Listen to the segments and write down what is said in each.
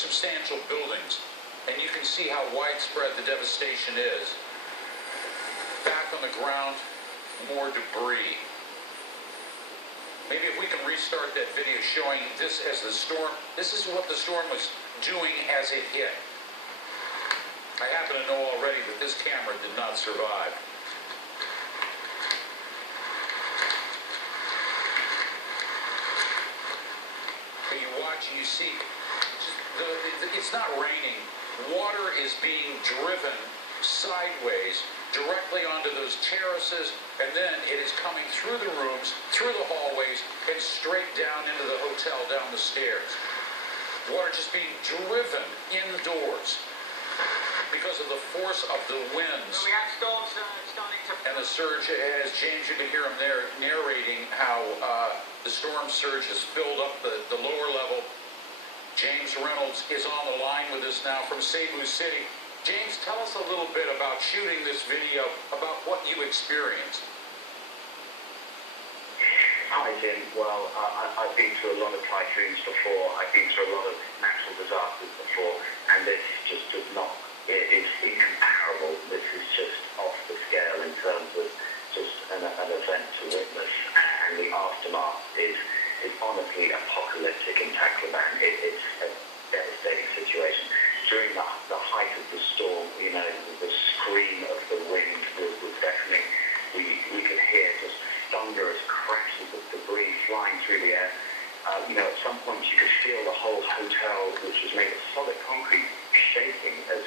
substantial buildings, and you can see how widespread the devastation is. Back on the ground, more debris. Maybe if we can restart that video showing this as the storm, this is what the storm was doing as it hit. I happen to know already that this camera did not survive. But you watch and you see, it's not raining. Water is being driven sideways directly onto those terraces, and then it is coming through the rooms, through the hallways, and straight down into the hotel, down the stairs. Water just being driven indoors because of the force of the winds. We have storms starting to... And the surge, as James, you can hear him there narrating how the storm surge has filled up the lower level. James Reynolds is on the line with us now from Cebu City. James, tell us a little bit about shooting this video, about what you experienced. Hi, Jim. Well, I've been through a lot of typhoons before. I've been through a lot of natural disasters before, and this just does not... It's incomparable. This is just off the scale in terms of just an event to witness, and the aftermath is honestly apocalyptic in Tacloban. It's a devastating situation. During the height of the storm, you know, the scream of the wind was deafening. We could hear just thunderous crashes of debris flying through the air. You know, at some points you could feel the whole hotel, which was made of solid concrete, shaking as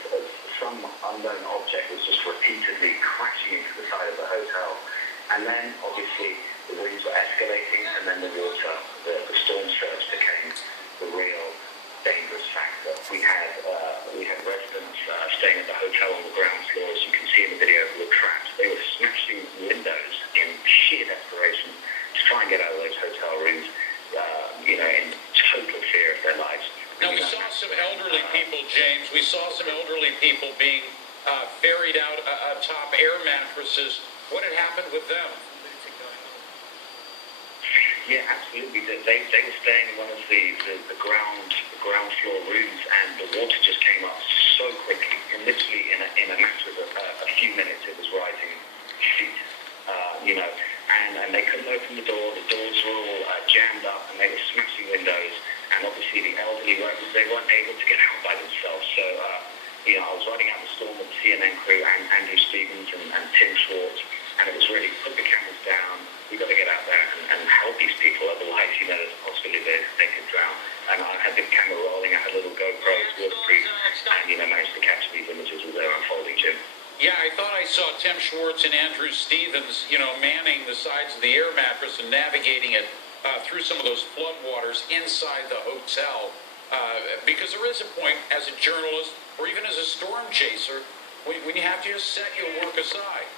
some unknown object was just repeatedly crashing into the side of the hotel. And then, obviously, the winds were escalating, and then the water, the storm surge became the real dangerous factor. We had residents staying at the hotel on the ground floor, as you can see in the video, who were trapped. They were smashing windows in sheer desperation to try and get out of those hotel rooms, you know, in total fear of their lives. Now, we saw some elderly people, James. We saw some elderly people being ferried out atop air mattresses. What had happened with them? Yeah, absolutely. They were staying in one of the ground floor rooms, and the water just came up so quickly, and literally in a matter of a few minutes, it was rising feet. You know, and they couldn't open the door. The doors were all jammed up, and they were smashing windows. And obviously, the elderly they weren't able to get out by themselves. So, you know, I was riding out the storm with the CNN crew and Andrew Stevens and Tim Schwartz, and it was really put the cameras down. We've got to get out there and help these people. Otherwise, you know, there's a possibility they could drown. And I had the camera rolling. I had a little GoPro, waterproof, and, you know, managed to capture these images as they were unfolding, Jim. Yeah, I thought I saw Tim Schwartz and Andrew Stevens, you know, manning the sides of the air mattress and navigating it through some of those floodwaters inside the hotel. Because there is a point as a journalist or even as a storm chaser when you have to just set your work aside.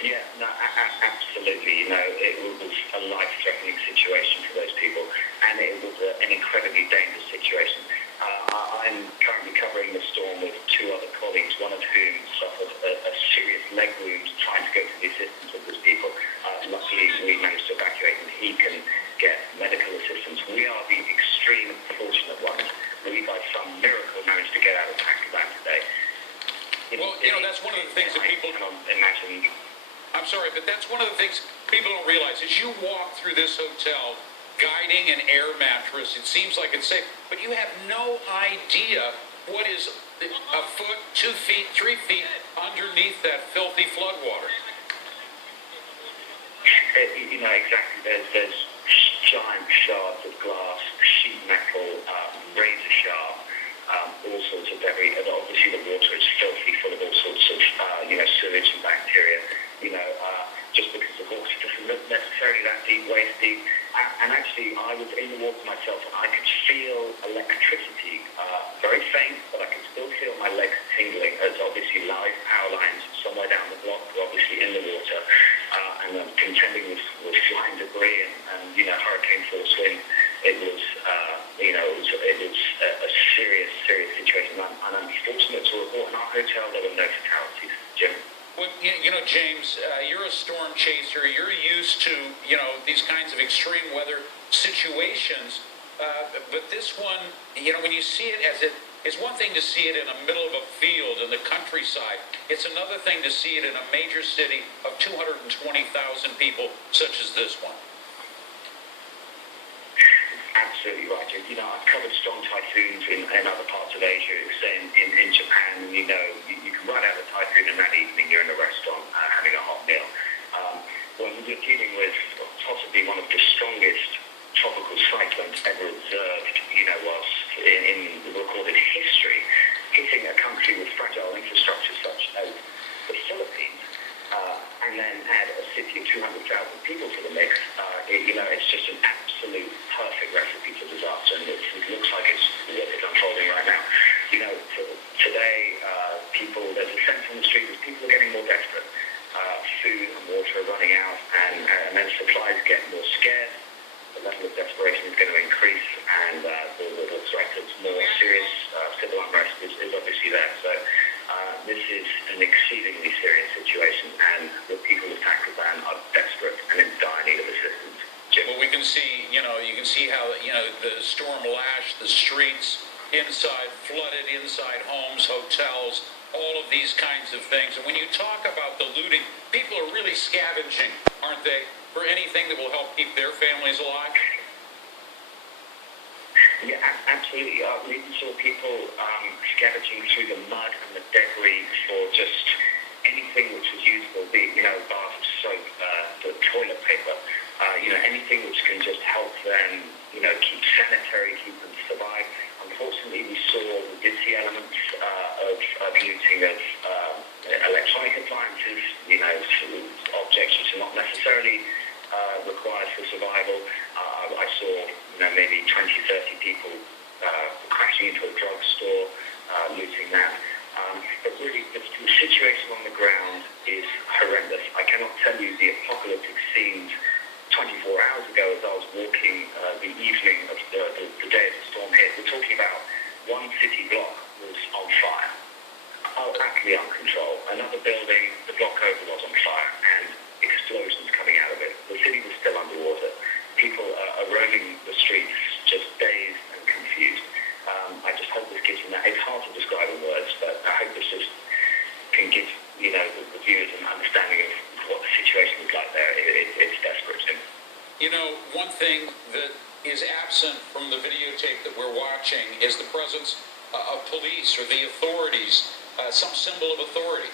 Yeah, no, absolutely. You know, it was a life-threatening situation for those people, and it was an incredibly dangerous situation. I'm currently covering the storm with two other colleagues, one of whom suffered a serious leg wound trying to go to the assistance of these people. Luckily, we managed to evacuate, and he can get medical assistance. We are the extreme fortunate ones. We, by some miracle, managed to get out of Tacloban today. Well, you know, that's one of the things that people cannot imagine. I'm sorry, but that's one of the things people don't realize. As you walk through this hotel, guiding an air mattress, it seems like it's safe, but you have no idea what is a foot, 2 feet, 3 feet underneath that filthy floodwater. You know, exactly. There's giant shards of glass, sheet metal, razor sharp, all sorts of debris, and obviously the water is filthy, full of all sorts of, you know, sewage and bacteria. You know, just because the water doesn't look necessarily that deep, waist deep. And actually, I was in the water myself, and I could feel electricity, very faint, but I could still feel my legs tingling, as obviously live power lines somewhere down the block were obviously in the water, and contending with flying debris and you know, hurricane force wind. It was, you know, it was a serious situation, and I'm fortunate to report in our hotel there were no fatalities, Jim. Well, you know, James, you're a storm chaser. You're used to, you know, these kinds of extreme weather situations. But this one, when you see it it's one thing to see it in the middle of a field in the countryside. It's another thing to see it in a major city of 220,000 people, such as this one. Absolutely right. I've covered strong typhoons in other parts of Asia, say in Japan, and you can ride out a typhoon and that evening you're in a restaurant having a hot meal. When you're dealing with possibly one of the strongest tropical cyclones ever observed, whilst in recorded history, hitting a country with fragile infrastructure such as the Philippines, and then add a city of 200,000 people to the mix, it's just an absolute perfect recipe for disaster, and it looks like it's unfolding right now. Today, there's a sense on the street that people are getting more desperate. Food and water are running out, and then supplies get more scarce. The level of desperation is going to increase, and the threat of more serious civil unrest is obviously there. So this is an exceedingly serious situation, and the people of Tacloban are desperate and in dire need of assistance. Jim? Well, we can see, you can see how, the storm lashed the streets inside, flooded inside homes, hotels, all of these kinds of things. And when you talk about the looting, people are really scavenging, aren't they, for anything that will help keep their families alive? Yeah, absolutely. We even saw people scavenging through the mud and the debris for just anything which was useful, bars of soap, the toilet paper, anything which can just help them, keep sanitary, keep them survive. Unfortunately, we did see elements of looting of electronic appliances, objects which are not necessarily required for survival. I saw, maybe 20, 30 people crashing into a drugstore, looting that. But really, the situation on the ground is horrendous. I cannot tell you the apocalyptic scenes 24 hours ago as I was walking the evening of the day of the storm hit. We're talking about one city block was on fire, utterly uncontrolled. Another building, the block over, was on fire, and explosions coming out of it. The city was still underwater. People are roaming the streets, just dazed and confused. I just hope this gives them that. It's hard to describe in words, but I hope this just can give the viewers an understanding of what the situation is like there. It's desperate, Jim. One thing that is absent from the videotape that we're watching is the presence of police or the authorities, some symbol of authority.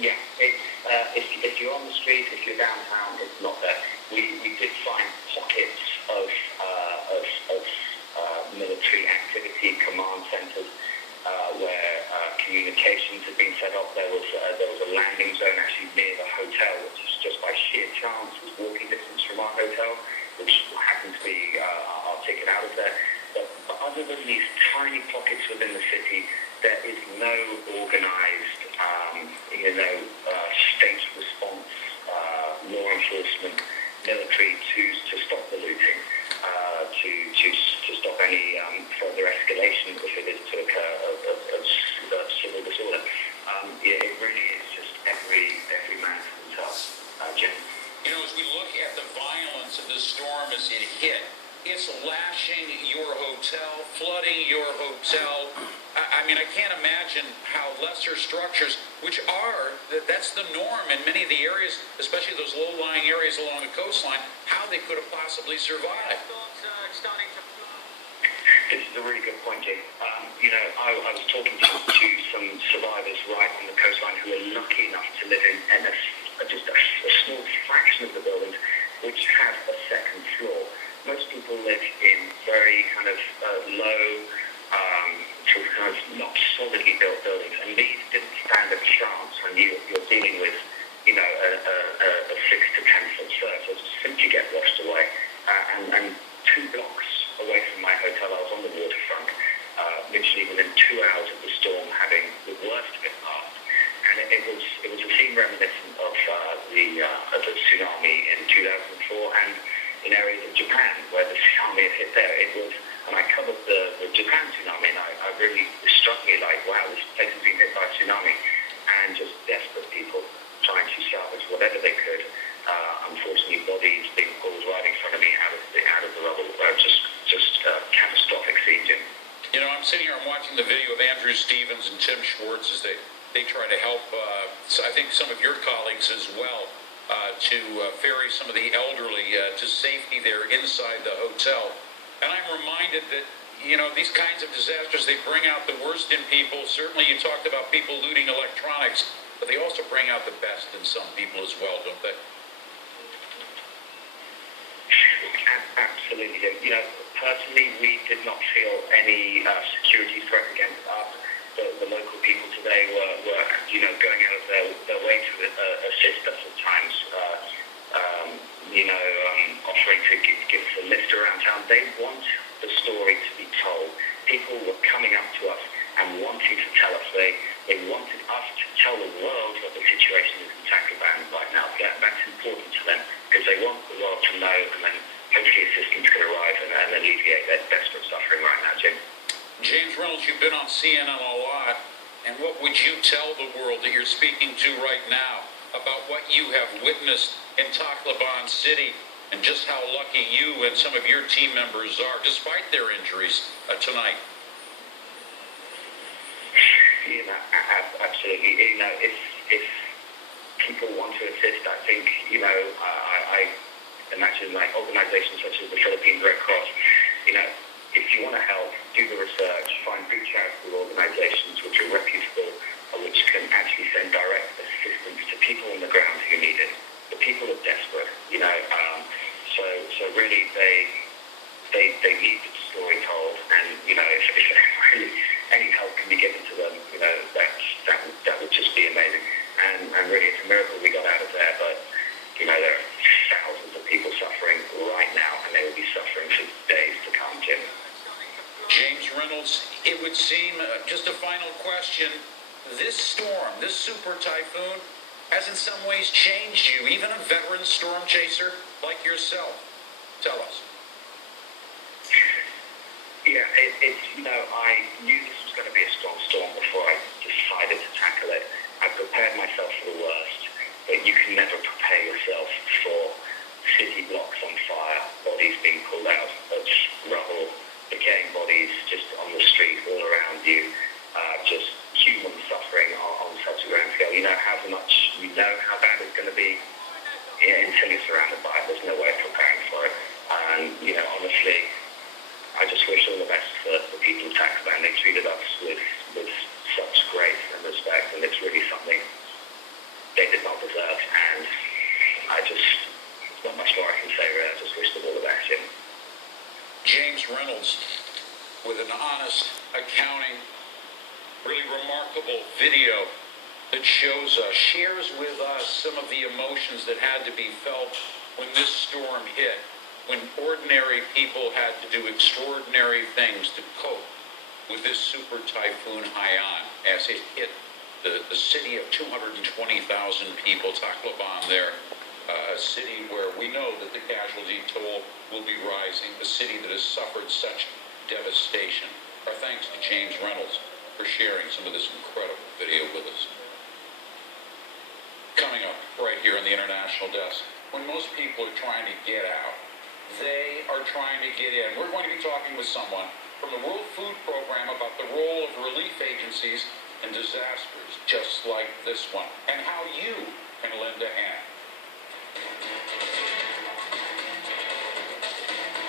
Yeah, if you're on the street, if you're downtown, it's not there. We did find pockets of military activity, command centers, where communications had been set up. There was a landing zone actually near the hotel, which is just by sheer chance was walking distance from our hotel, which happened to be our ticket out of there. But other than these tiny pockets within the city, there is no organized, state response, law enforcement, military to stop the looting, to stop any further escalation if it is to occur of civil disorder. It really is just every man for himself, Jim. As we look at the violence of the storm as it hit, it's lashing your hotel, flooding your hotel. I can't imagine how lesser structures, that's the norm in many of the areas, especially those low-lying areas along the coastline, how they could have possibly survived. This is a really good point, Jim. I was talking to some survivors right on the coastline who are lucky enough to live in just a small fraction of the buildings which have a second floor. Most people live in very kind of low, kind of not solidly built buildings, and these didn't stand a chance when you're dealing with, a 6 to 10 foot surf. It just simply get washed away. And 2 blocks away from my hotel, I was on the waterfront, literally within 2 hours of the storm having the worst of it passed. And it was a scene reminiscent of the tsunami in 2004 and in areas of Japan where the tsunami had hit there. And I covered the Japan tsunami, and I really, it struck me like, wow, this place has been hit by a tsunami, and just desperate people trying to salvage whatever they could. Unfortunately, bodies being pulled riding Andrew Stevens and Tim Schwartz as they try to help, I think some of your colleagues as well, to ferry some of the elderly to safety there inside the hotel. And I'm reminded that, you know, these kinds of disasters, they bring out the worst in people. Certainly you talked about people looting electronics, but they also bring out the best in some people as well, don't they? Absolutely. You know, personally, we did not feel any security threat against us. The local people today were you know, going out of their way to assist us at times. Offering to give us a lift around town. They want the story to be told. People were coming up to us and wanting to tell us. They wanted us to tell the world what the situation is in Tacloban right now. That's important to them because they want the world to know, and then hopefully assistance can arrive and alleviate their desperate suffering right now, Jim. James Reynolds, you've been on CNN a lot, and what would you tell the world that you're speaking to right now about what you have witnessed in Tacloban City and just how lucky you and some of your team members are, despite their injuries tonight? You know, absolutely. You know, if people want to assist, I think, you know, I imagine like organizations such as the Philippine Red Cross, you know, if you want to help, do the research, find big charitable organizations which are reputable, which can actually send direct assistance to people on the ground who need it. The people are desperate, you know, so really they need the story told, and, you know, if any help can be given to them, you know, that would just be amazing. And really, it's a miracle we got out of there, but, you know, there are thousands of people suffering right now, and they will be suffering for days to come, Jim. James Reynolds, it would seem, just a final question, this storm, this super typhoon, has in some ways changed you, even a veteran storm chaser like yourself. Tell us. Yeah, it's, you know, I knew this was going to be a strong storm before I decided to tackle it. I prepared myself for the worst, but you can never prepare yourself for city blocks on fire, bodies being pulled out of rubble, decaying bodies just on the street all around you, just human suffering on such a grand scale. You know how bad it's going to be, until you're surrounded by it. There's no way of preparing for it. And, you know, honestly, I just wish all the best for the people of Tacloban. They treated us with such grace and respect, and it's really something they did not deserve. And there's not much more I can say, really. I just wish them all the best, Jim. James Reynolds, with an honest accounting, really remarkable video that shares with us some of the emotions that had to be felt when this storm hit, when ordinary people had to do extraordinary things to cope with this Super Typhoon Haiyan as it hit the city of 220,000 people, Tacloban there, a city where we know that the casualty toll will be rising, a city that has suffered such devastation. Our thanks to James Reynolds for sharing some of this incredible video with us. Coming up right here on the International Desk, when most people are trying to get out, they are trying to get in. We're going to be talking with someone from the World Food Program about the role of relief agencies in disasters just like this one, and how you can lend a hand.